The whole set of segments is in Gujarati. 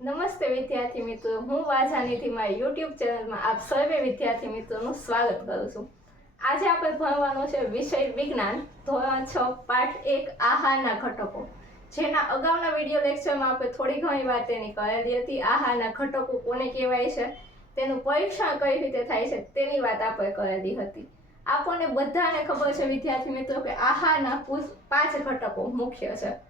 નમસ્તે વિદ્યાર્થી મિત્રો. હું વાજાનીથી મારી યુટ્યુબ ચેનલમાં આપ સર્વે વિદ્યાર્થી મિત્રોનું સ્વાગત કરું છું. આજે આપણે ભણવાનો છે વિષય વિજ્ઞાન, ધોરણ છ, પાઠ એક, આહારના ઘટકો. જેના અગાઉના વીડિયો લેક્ચરમાં આપણે થોડી ઘણી વાત એની કરેલી હતી. આહારના ઘટકો કોને કહેવાય છે? તેનું પરીક્ષણ કઈ રીતે થાય છે? તેની વાત આપણે કરેલી હતી. આપણને બધાને ખબર છે વિદ્યાર્થી મિત્રો કે આહારના પાંચ ઘટકો મુખ્ય છે.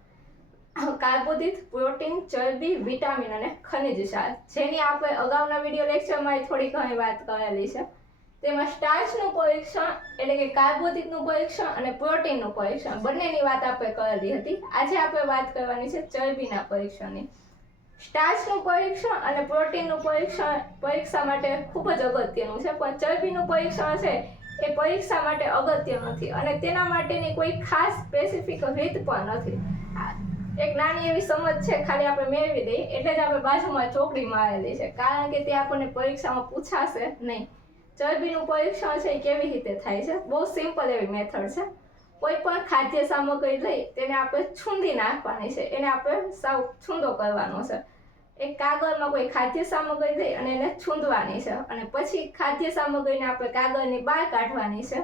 કાર્બોદિત પ્રોટીન, ચરબી, વિટામિન અને ખનિજ સાર જેની આપણે અગાઉના વીડિયો લેક્ચરમાં થોડી ઘણી વાત કરેલી છે. તેમાં સ્ટાર્ચનું પરીક્ષણ, એટલે કે કાર્બોદિતનું પરીક્ષણ અને પ્રોટીનનું પરીક્ષણ બંનેની વાત આપણે કરેલી હતી. આજે આપણે વાત કરવાની છે ચરબીના પરીક્ષણની. સ્ટાર્ચનું પરીક્ષણ અને પ્રોટીનનું પરીક્ષણ પરીક્ષા માટે ખૂબ જ અગત્યનું છે. પણ ચરબીનું પરીક્ષણ છે એ પરીક્ષા માટે અગત્ય નથી અને તેના માટેની કોઈ ખાસ સ્પેસિફિક રીત પણ નથી. એક નાની એવી સમજ છે, ખાલી આપણે મેળવી દઈએ. એટલે જ આપણે બાજુમાં ચોકડી મારેલી છે. કારણ કે તે આપણને પરીક્ષામાં પૂછાશે નહીં. ચરબીનું પરીક્ષણ છે એ કેવી રીતે થાય છે? બહુ સિમ્પલ એવી મેથડ છે. કોઈ પણ ખાદ્ય સામગ્રી લઈ તેને આપણે છૂંદી નાખવાની છે. એને આપણે સાવ છૂંદો કરવાનો છે. એક કાગળમાં કોઈ ખાદ્ય સામગ્રી લઈ અને એને છૂંદવાની છે. અને પછી ખાદ્ય સામગ્રીને આપણે કાગળની બહાર કાઢવાની છે.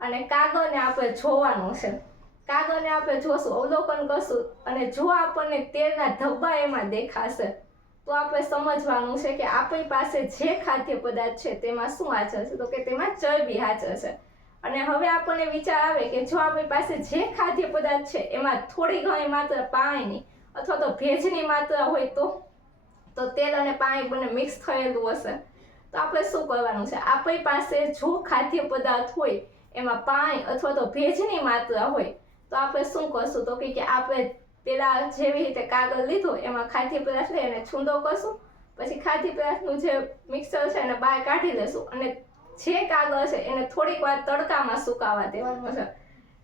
અને કાગળને આપણે જોવાનું છે. કાગળને આપણે જોશું, અવલોકન કરશું અને જો આપણને તેલના ધબ્બા એમાં દેખાશે, તો આપણે સમજવાનું છે કે આપણી પાસે જે ખાદ્ય પદાર્થ છે તેમાં શું હાજર છે? તો કે તેમાં ચરબી હાજર છે. અને હવે આપણને વિચાર આવે કે જો આપણી પાસે જે ખાદ્ય પદાર્થ છે એમાં થોડી ઘણી માત્ર પાણીની અથવા તો ભેજની માત્રા હોય તો તો તેલ અને પાણી બંને મિક્સ થયેલું હશે. તો આપણે શું કરવાનું છે? આપણી પાસે જો ખાદ્ય પદાર્થ હોય, એમાં પાણી અથવા તો ભેજની માત્રા હોય તો આપણે શું કરશું? તો કે આપણે પેલા જેવી રીતે કાગળ લીધો, એમાં ખાદ્ય પદાર્થ લઈ અને છૂંદો કરશું. પછી ખાદ્ય પદાર્થનું જે મિક્સર છે એને બહાર કાઢી લેશું અને જે કાગળ છે એને થોડીક વાર તડકામાં સુકાવા દેવાનું છે.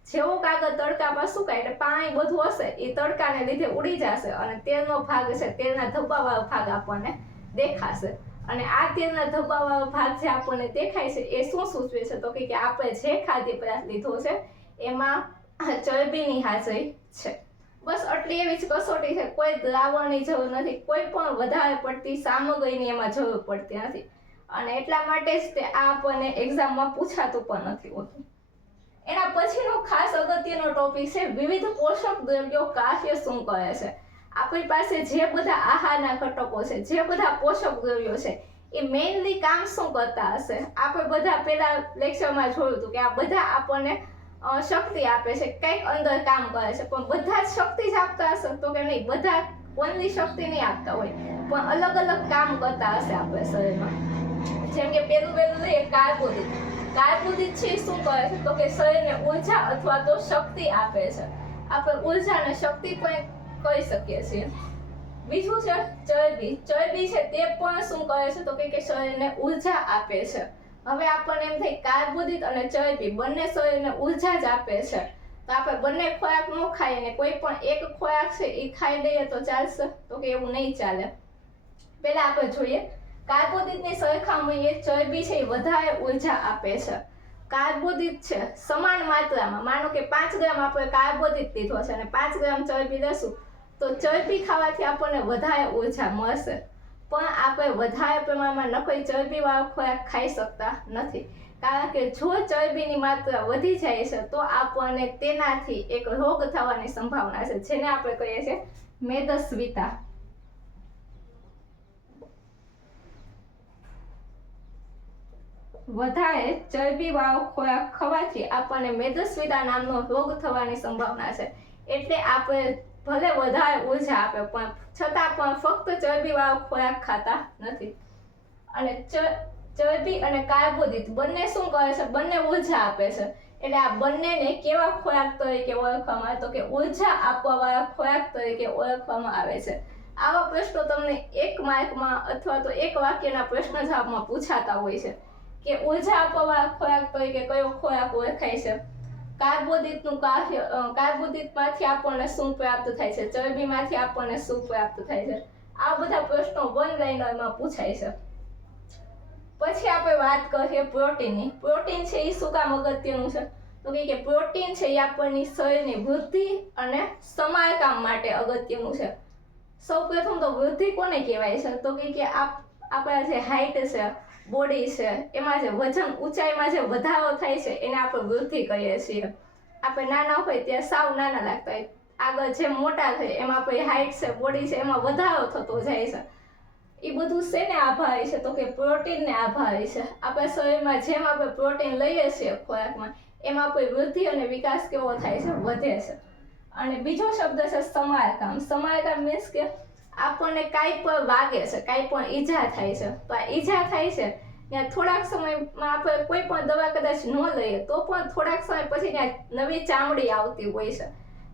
જેવો કાગળ તડકામાં સુકાય એટલે પાણી બધું હશે, એ તડકાને લીધે ઉડી જશે અને તેલનો ભાગ છે, તેલના ધબ્બાવાળો ભાગ આપણને દેખાશે. અને આ તેલના ધબ્બાવાળો ભાગ જે આપણને દેખાય છે, એ શું સૂચવે છે? તો કે આપણે જે ખાદ્ય પદાર્થ લીધો છે, એમાં ચરબીની હાજરી છે. બસ આટલી એવી જ કસોટી છે. કોઈ દ્રાવણની જરૂર નથી. કોઈ પણ વધારે પડતી સામગ્રીની એમાં જરૂર પડતી નથી. અને એટલા માટે જ તે આ આપણને એક્ઝામમાં પૂછાતું પણ નથી હોતું. એના પછીનો ખાસ અગત્યનો ટોપિક છે વિવિધ પોષક દ્રવ્યો કાર્ય શું કરે છે? આપણી પાસે જે બધા આહારના ઘટકો છે, જે બધા પોષક દ્રવ્યો છે, એ મેઇનલી કામ શું કરતા હશે? આપણે બધા પહેલા લેક્ચરમાં જોયું હતું કે આ બધા આપણને શક્તિ આપે છે, કંઈક અંદર કામ કરે છે, પણ બધા જ શક્તિ જ આપતા હશે તો કે નહીં, બધા ઓનલી શક્તિ નહીં આપતા હોય, પણ અલગ અલગ કામ કરતા હશે આપણે શરીરમાં. જેમ કે પેલું પેલું લઈએ, કાર્બોદિત. કાર્બોદિત છે શું કરે છે? તો કે શરીરને ઊર્જા અથવા તો શક્તિ આપે છે. આપણે ઊર્જા અને શક્તિ પણ કહી શકીએ છીએ. બીજું છે ચરબી. ચરબી છે તે પણ શું કરે છે? તો કે શરીરને ઊર્જા આપે છે. હવે આપણને એમ થાય કાર્બોદિત અને ચરબી બંને શરીરને ઊર્જા જ આપે છે. તો આપણે બંને ખોરાક ન ખાઈએ ને કોઈ પણ એક ખોરાક છે એ ખાઈ દઈએ તો ચાલશે? તો કે એવું નહીં ચાલે. પહેલાં આપણે જોઈએ. કાર્બોદિતની સરખામણીએ ચરબી છે એ વધારે ઊર્જા આપે છે. કાર્બોદિત છે સમાન માત્રામાં. માનો કે પાંચ ગ્રામ આપણે કાર્બોદિત લીધો છે અને પાંચ ગ્રામ ચરબી લેશું, તો ચરબી ખાવાથી આપણને વધારે ઊર્જા મળશે. પણ આપણે વધારે પ્રમાણમાં નકોઈ ચરબીવાળો ખોરાક ખાઈ શકતા નથી. કારણ કે જો ચરબીની માત્રા વધી જાય છે, તો આપણને તેનાથી એક રોગ થવાની સંભાવના છે, જેને આપણે કહીએ છીએ મેદસ્વીતા. વધારે ચરબીવાળો ખોરાક ખવાથી આપણને મેદસ્વીતા નામનો રોગ થવાની સંભાવના છે. એટલે આપણે ભલે વધારે ઊર્જા આપે, પણ છતાં પણ ફક્ત ચરબીવાળો ખોરાક ખાતા નથી. અને ચરબી અને કાર્બોદિત બંને શું કરે છે? બંને ઊર્જા આપે છે. એટલે આ બંનેને કેવા ખોરાક તરીકે ઓળખવામાં આવે? તો કે ઊર્જા આપવાવાળા ખોરાક તરીકે ઓળખવામાં આવે છે. આવા પ્રશ્નો તમને એક માર્કમાં અથવા તો એક વાક્યના પ્રશ્ન જવાબમાં પૂછાતા હોય છે કે ઊર્જા આપવાવાળા ખોરાક તરીકે કયો ખોરાક ઓળખાય છે? કાર્બોદિતનું કાર્બોદિતમાંથી આપણને શું પ્રાપ્ત થાય છે? ચરબીમાંથી આપણને શું પ્રાપ્ત થાય છે? આ બધા પ્રશ્નો વન લાઇનરમાં પૂછાય છે. પછી આપણે વાત કરીએ પ્રોટીનની. પ્રોટીન છે એ શું કામ અગત્યનું છે? તો કે પ્રોટીન છે એ આપણની શરીરની વૃદ્ધિ અને સમારકામ માટે અગત્યનું છે. સૌ પ્રથમ તો વૃદ્ધિ કોને કહેવાય છે? તો કે કે આપ, આપણા જે હાઈટ છે બોડી છે, એમાં જે વજન ઊંચાઈમાં જે વધારો થાય છે, એને આપણે વૃદ્ધિ કહીએ છીએ. આપણે નાના હોય ત્યાં સાવ નાના લાગતા હોય. આગળ જેમ મોટા થાય, એમાં આપણી હાઈટ છે બોડી છે, એમાં વધારો થતો જાય છે. એ બધું શેને આભારી છે? તો કે પ્રોટીનને આભારી છે. આપણા શરીરમાં જેમ આપણે પ્રોટીન લઈએ છીએ ખોરાકમાં, એમાં આપણી વૃદ્ધિ અને વિકાસ કેવો થાય છે? વધે છે. અને બીજો શબ્દ છે, સમારકામ. સમારકામ મીન્સ કે આપણને કાંઈ પણ વાગે છે, કાંઈ પણ ઈજા થાય છે. તો આ ઈજા થાય છે, ત્યાં થોડાક સમયમાં આપણે કોઈ પણ દવા કદાચ ન લઈએ, તો પણ થોડાક સમય પછી ત્યાં નવી ચામડી આવતી હોય છે.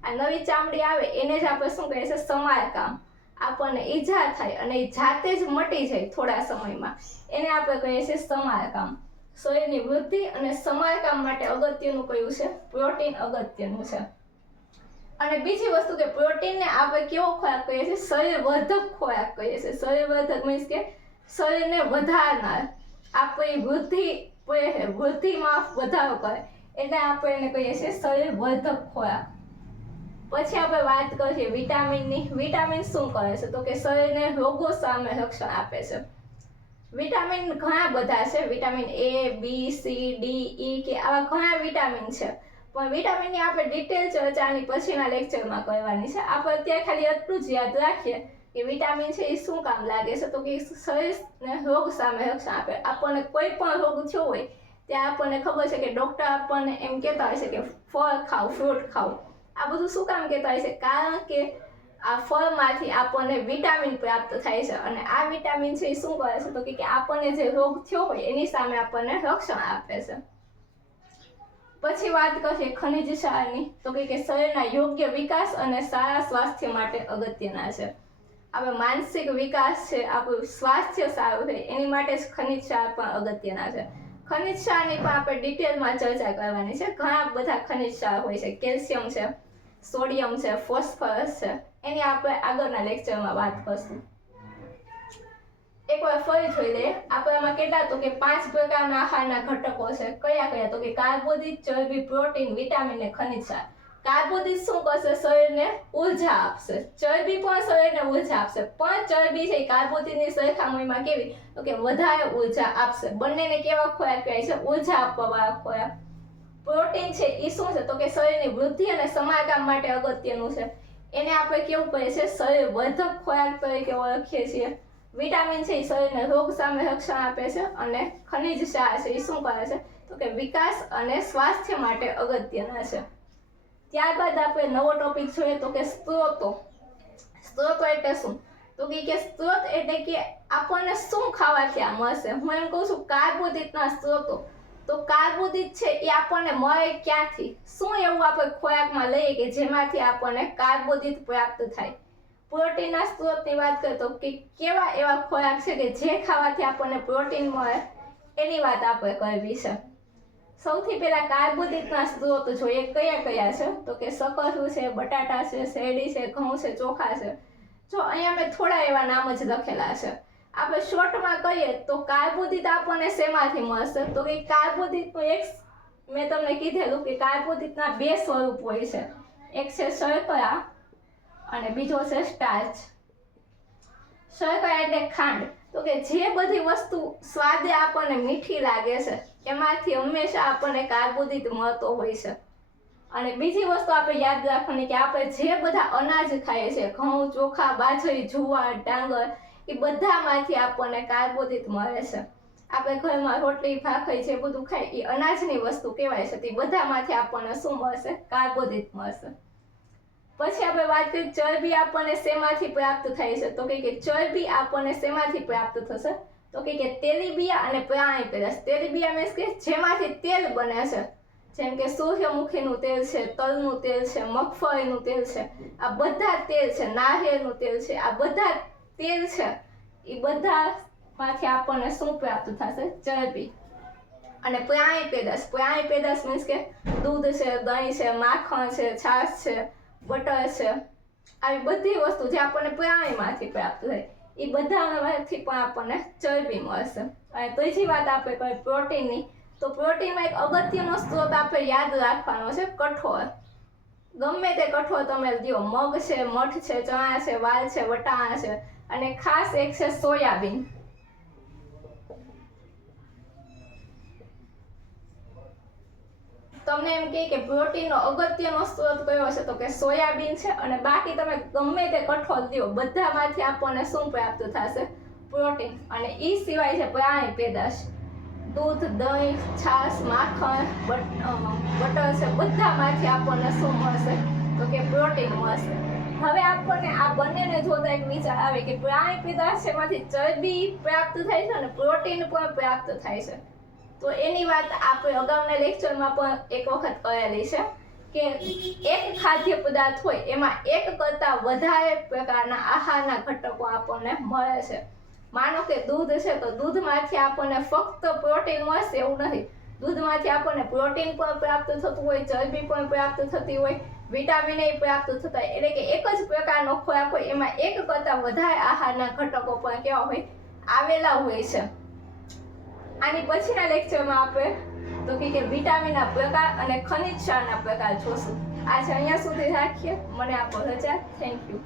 આ નવી ચામડી આવે, એને જ આપણે શું કહીએ છીએ, સમારકામ. આપણને ઈજા થાય અને એ જાતે જ મટી જાય થોડા સમયમાં. એને આપણે કહીએ છીએ સમારકામ. શરીરની વૃદ્ધિ અને સમારકામ માટે અગત્યનું કયું છે? પ્રોટીન અગત્યનું છે. અને બીજી વસ્તુ કે પ્રોટીનને આપણે કેવો ખોરાક કહીએ છીએ? શરીર વર્ધક ખોરાક કહીએ છીએ. શરીર વર્ધક મીન્સ કે શરીરને વધારનાર. આપણી વૃદ્ધિ વૃદ્ધિમાં વધારો કરે. એટલે આપણે એને કહીએ છીએ શરીર વર્ધક ખોરાક. પછી આપણે વાત કરીએ વિટામિનની વિટામિન શું કરે છે? તો કે શરીરને રોગો સામે રક્ષણ આપે છે. વિટામિન ઘણા બધા છે. Vitamin A B C D E K આવા ઘણા વિટામિન છે. પણ વિટામિનની આપણે ડિટેલ ચર્ચાની પછીના લેક્ચરમાં કરવાની છે. આપણે અત્યારે ખાલી એટલું જ યાદ રાખીએ કે વિટામિન છે એ શું કામ લાગે છે. તો કે શરીરને રોગ સામે રક્ષણ આપે. આપણને કોઈ પણ રોગ થયો હોય, ત્યાં આપણને ખબર છે કે ડૉક્ટર આપણને એમ કહેતા હોય છે કે ફળ ખાઓ ફ્રૂટ ખાઓ. આ બધું શું કામ કહેતા હોય છે? કારણ કે આ ફળમાંથી આપણને વિટામિન પ્રાપ્ત થાય છે. અને આ વિટામિન છે એ શું કરે છે? તો કે આપણને જે રોગ થયો હોય, એની સામે આપણને રક્ષણ આપે છે. પછી વાત કરીએ ખનિજ ક્ષારની. તો કે શરીરના યોગ્ય વિકાસ અને સારા સ્વાસ્થ્ય માટે અગત્યના છે. આપણે માનસિક વિકાસ છે, આપણું સ્વાસ્થ્ય સારું રહે એની માટે જ ખનિજ ક્ષાર પણ અગત્યના છે. ખનિજ ક્ષારની પણ આપણે ડિટેલમાં ચર્ચા કરવાની છે. ઘણા બધા ખનિજ ક્ષાર હોય છે. કેલ્શિયમ છે, સોડિયમ છે, ફોસ્ફરસ છે. એની આપણે આગળના લેક્ચરમાં વાત કરશું. એકવાર ફરી જોઈ લઈએ આપણામાં કેટલા તો કે પાંચ પ્રકારના આહારના ઘટકો છે. કયા કયા? તો કે કાર્બોદિત, ચરબી, પ્રોટીન, વિટામિન ને ખનિજ સાર. કાર્બોદિત શું કરશે? શરીરને ઊર્જા આપશે. ચરબી પણ શરીરને ઊર્જા આપશે. પણ ચરબી છે કાર્બોદિતની સરખામણીમાં કેવી? તો કે વધારે ઊર્જા આપશે. બંનેને કેવા ખોરાક કહે છે? ઊર્જા આપવાવાળા ખોરાક. પ્રોટીન છે એ શું છે? તો કે શરીરની વૃદ્ધિ અને સમારકામ માટે અગત્યનું છે. એને આપણે કેવું કહીએ છીએ? શરીર વર્ધક ખોરાક તરીકે ઓળખીએ છીએ. વિટામિન છે એ શરીરને રોગ સામે રક્ષણ આપે છે અને ખનિજ ક્ષાર છે એ શું કરે છે? તો કે વિકાસ અને સ્વાસ્થ્ય માટે અગત્યના છે. ત્યારબાદ આપણે નવો ટોપિક જોઈએ તો કે સ્ત્રોતો. સ્ત્રોતો એટલે શું? તો કે સ્ત્રોત એટલે કે આપણને શું ખાવાથી આ મળશે? હું એમ કહું છું કાર્બોદિતના સ્ત્રોતો. તો કાર્બોદિત છે એ આપણને મળે ક્યાંથી? શું એવું આપણે ખોરાકમાં લઈએ કે જેમાંથી આપણને કાર્બોદિત પ્રાપ્ત થાય? પ્રોટીનના સ્ત્રોતની વાત કરીએ તો કે કેવા એવા ખોરાક છે કે જે ખાવાથી આપણને પ્રોટીન મળે એની વાત આપણે કરવી છે. સૌથી પહેલા કાર્બોદિતના સ્ત્રોત જોઈએ કયા કયા છે? તો કે સકરું છે, બટાટા છે, શેરડી છે, ઘઉં છે, ચોખા છે. જો અહીંયા મેં થોડા એવા નામ જ લખેલા છે. આપણે શોર્ટમાં કહીએ તો કાર્બોદિત આપણને શેમાંથી મળશે? તો કે કાર્બોદિતનું એક મેં તમને કીધેલું કે કાર્બોદિતના બે સ્વરૂપ હોય છે. એક છે શર્કરા અને બીજો છે સ્ટાર્ચ શર્કરા એટલે ખાંડ. તો કે જે બધી વસ્તુ સ્વાદે આપણને મીઠી લાગે છે, એમાંથી હંમેશા આપણને કાર્બોદિત મળતો હોય છે. અને બીજી વસ્તુ આપણે યાદ રાખવાની કે આપણે જે બધા અનાજ ખાઈએ છીએ, ઘઉં, ચોખા, બાજરી, જુવાર, ડાંગર, એ બધામાંથી આપણને કાર્બોદિત મળે છે. આપણે ઘરમાં રોટલી, ભાખરી જે બધું ખાય એ અનાજની વસ્તુ કહેવાય છે, તે બધામાંથી આપણને શું મળશે? કાર્બોદિત મળશે. પછી આપણે વાત કરીએ ચરબી આપણને શેમાંથી પ્રાપ્ત થાય છે? તો કે ચરબી આપણને શેમાંથી પ્રાપ્ત થશે? તો કે તેલીબિયા અને પ્રાણી પેદાશ તેલીબિયા મીન્સ કે જેમાંથી તેલ બને છે. જેમ કે સૂર્યમુખીનું તેલ છે, તલનું તેલ છે, મગફળીનું તેલ છે, આ બધા તેલ છે, નારિયેળનું તેલ છે, આ બધા તેલ છે એ બધામાંથી આપણને શું પ્રાપ્ત થશે? ચરબી અને પ્રાણી પેદાશ પ્રાણી પેદાશ મીન્સ કે દૂધ છે, દહીં છે, માખણ છે, છાશ છે બટર છે. આવી બધી વસ્તુ જે આપણને પ્રાણીમાંથી પ્રાપ્ત થાય, એ બધામાંથી પણ આપણને ચરબી મળશે. અને ત્રીજી વાત આપણે કરીએ પ્રોટીનની, તો પ્રોટીનમાં એક અગત્યનો સ્ત્રોત આપણે યાદ રાખવાનો છે કઠોળ. ગમે તે કઠોળ તમે લ્યો મગ છે, મઠ છે, ચણા છે, વાલ છે, વટાણા છે, અને ખાસ એક છે સોયાબીન. તમને એમ કહે કે પ્રોટીનનો અગત્યનો સ્ત્રોત કયો છે તો કે સોયાબીન છે અને બાકી તમે ગમે તે કઠોળ લ્યો બધામાંથી આપણને શું પ્રાપ્ત થશે? પ્રોટીન. અને એ સિવાય છે પ્રાણી પેદાશ. દૂધ, દહીં, છાશ, માખણ બટર છે, બધામાંથી આપણને શું મળશે? તો કે પ્રોટીન મળશે. હવે આપણને આ બંનેને જોતા એક વિચાર આવે કે પ્રાણી પેદાશ છે એમાંથી ચરબી પ્રાપ્ત થાય છે અને પ્રોટીન પણ પ્રાપ્ત થાય છે. તો એની વાત આપણે અગાઉના લેક્ચરમાં પણ એક વખત કહેલી છે કે એક ખાદ્ય પદાર્થ હોય, એમાં એક કરતાં વધારે પ્રકારના આહારના ઘટકો આપણને મળે છે. માનો કે દૂધ છે, તો દૂધમાંથી આપણને ફક્ત પ્રોટીન મળશે એવું નથી. દૂધમાંથી આપણને પ્રોટીન પણ પ્રાપ્ત થતું હોય, ચરબી પણ પ્રાપ્ત થતી હોય વિટામિન એ પ્રાપ્ત થતા હોય. એટલે કે એક જ પ્રકારનો ખોરાક હોય, એમાં એક કરતાં વધારે આહારના ઘટકો પણ કેવા હોય, આવેલા હોય છે. આની પછીના લેક્ચરમાં આપણે તો કે કે વિટામિનના પ્રકાર અને ખનિજ ક્ષારના પ્રકાર જોશું. આજે અહીંયા સુધી રાખીએ. મને આપો રજા. Thank you